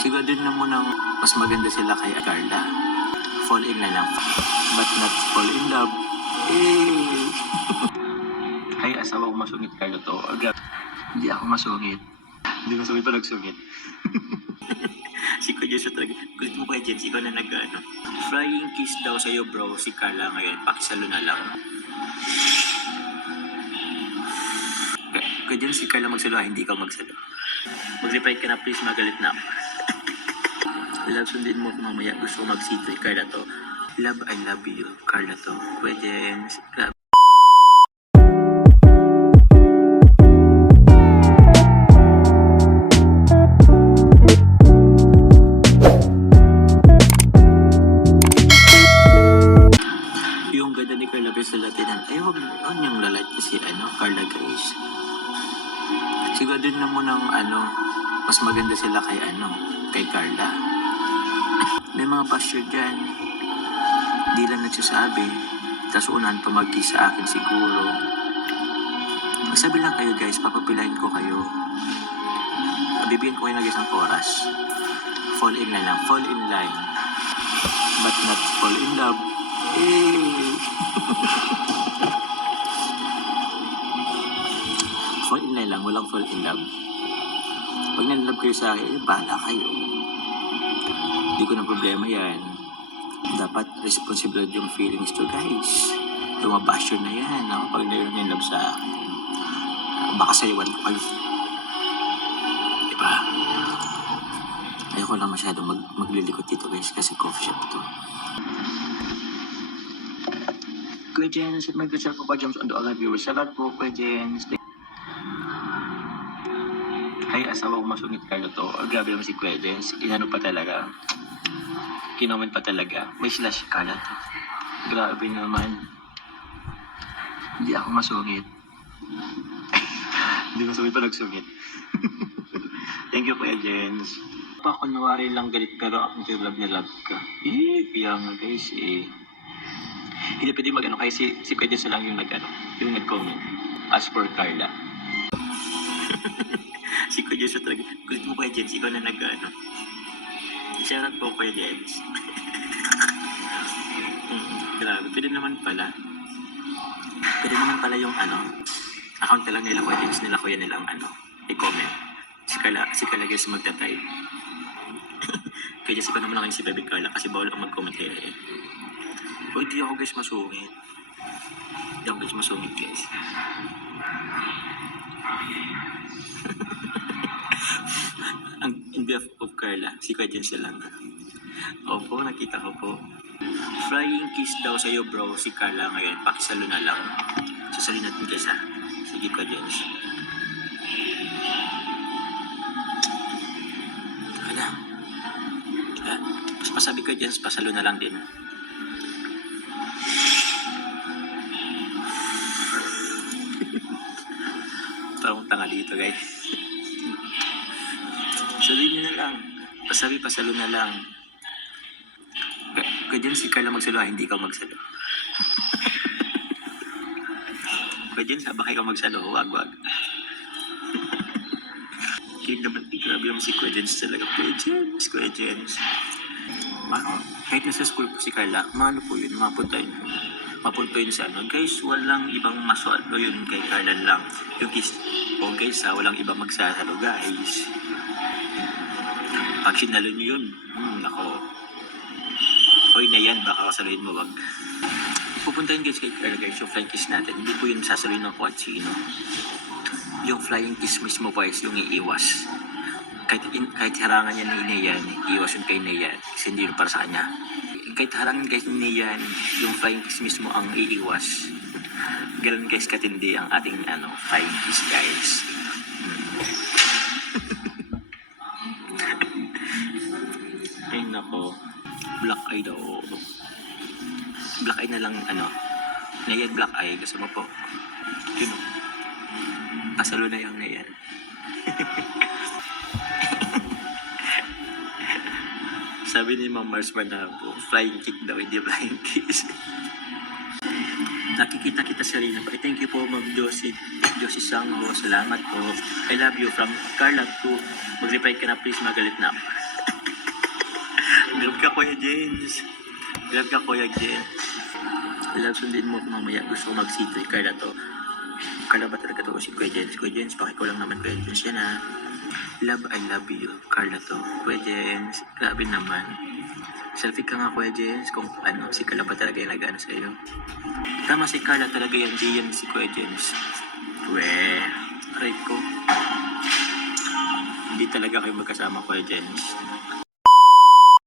Sigurado na mo nang mas maganda sila kay Carla. Fall in na lang. But not fall in love. Eh. Ay, asawa ko masungit Carla to. Agad. Hindi ako masungit. Hindi masungit pa nagsungit. Si Kuya sa talaga. Gusto mo kaya Jens, ikaw na nag-ano. Flying kiss daw sa'yo bro, si Carla ngayon. Pakisalo na lang. Kuya Jens, si Carla magsalo, hindi ikaw magsalo. Mag-reply ka na please, magalit na ako. Love, sundin mo ako mamaya. Gusto ko mag-see kay Carla to. Love, I love you, Carla to. Kuya Jens, love. Yung ganda ni Carla sa Latinan, ay huwag yung lalait na si Carla guys. Sigurado na mo ng mas maganda sila kay Carla. May mga basher dyan, di lang nagsasabi, tas unahan pa mag-kiss sa akin siguro. Magsabi lang kayo guys, papapilahin ko kayo. Bibigyan ko kayo ng isang oras. Fall in line lang, fall in line. But not fall in love. Eh. Fall in line lang, walang fall in love. Pag nalilove kayo sa akin, bahala kayo. Hindi ko na problema yan. Dapat responsible yung feelings to guys. Lumabasyon na yan, no? Pag nalilove sa akin. Baka sayawan ko kayo. Diba? Ayoko lang masyadong maglilikot dito guys kasi coffee shop to. Kuya Jens, may good po pa James on the all viewers. Salamat po Kuya Jens. Ay, asawa ko masungit Carlo to. Grabe naman si Kuya Jens. Inano pa talaga. Kinoment pa talaga. May slash Carla to. Grabe naman. Hindi ako masungit. Hindi masungit pa nagsungit. Thank you Kuya Jens. Pa, kunwari lang galit pero ako love na love ka. Kaya nga guys Hindi pwede mag-ano kasi si Kuya Jens lang yung nag-comment. As for Carla. Si Kuya Jens talaga. Gusto mo Kuya Jens, ikaw na nag-ano. Shoutout po Kuya Jens. Grabe, pwede naman pala. Pwede naman pala yung account lang nila Kuya Jens, nila Kuya nilang i-comment. Si Carla guys magta-type. Kuya Jens, ikaw naman lang si Baby Carla kasi bawal akong mag-comment eh. O hindi ako guys masungit. Hindi ako guys masungit guys. Ang in behalf of Carla, si Kuya Jens lang. Opo, nakita ko po. Flying kiss daw sa'yo bro, si Carla ngayon. Pakisalo na lang. Sasalin natin guys ha. Sige Kuya Jens. Ano? Pasabi Kuya Jens, pasalo na lang din. Parang tanga dito guys. Sabihin nyo na lang. Pasabi, pasalo na lang. Kaya dyan si Carla magsalo, hindi ikaw magsalo. Kaya dyan, baka ikaw magsalo, wag. Kilig naman, grabe naman si Kuya Jens talaga. Kuya Jens. Kahit nasa school po si Carla, po yun, mapunta yun sa Guys, walang ibang maswalo yun kay Carla lang. Yung kiss, guys walang ibang magsasalo guys. Pag sinalo nyo yun, ako. Oy na yan, baka kasaluhin mo, wag. Pupuntahin guys kay Carla guys, yung flying kiss natin. Hindi po yun sasaluhin ng kung sino. Yung flying kiss mismo guys, yung iiwas. Kahit harangan niya ni Neyan, iiwas yun kay Neyan. Kasi hindi yun para sa kanya. Kahit harangan guys ni Neyan, yung flying kiss mismo ang iiwas. Ganun guys katindi ang ating flying kiss guys. Ay nako, black eye daw. Black eye na lang Neyan black eye, gusto mo po? Yun pasalo na yung Neyan. Sabi ni Ma'am Mars Manabo, flying kick daw, hindi flying kiss. Nakikita kita sa rin. Thank you po Ma'am Josie Sangho, salamat po. I love you from Carla to. Mag-reply ka na please, magalit na ako. Kuya James. Love ka, Kuya James. Love, sundin mo ako mamaya. Gusto ko mag-sit kay Carla to. Carla ba talaga to? Si Kuya James. Kuya James, pakiko lang naman Kuya James. Yan ha. Love, I love you. Carla to. Kuya James, grabe naman. Selfie ka nga, Kuya James. Kung ano, si Carla ba talaga yung nag-ano sa'yo. Tama, si Carla talaga yan. Di yan si Kuya James. Weh, aray ko. Hindi talaga kayo magkasama, Kuya James.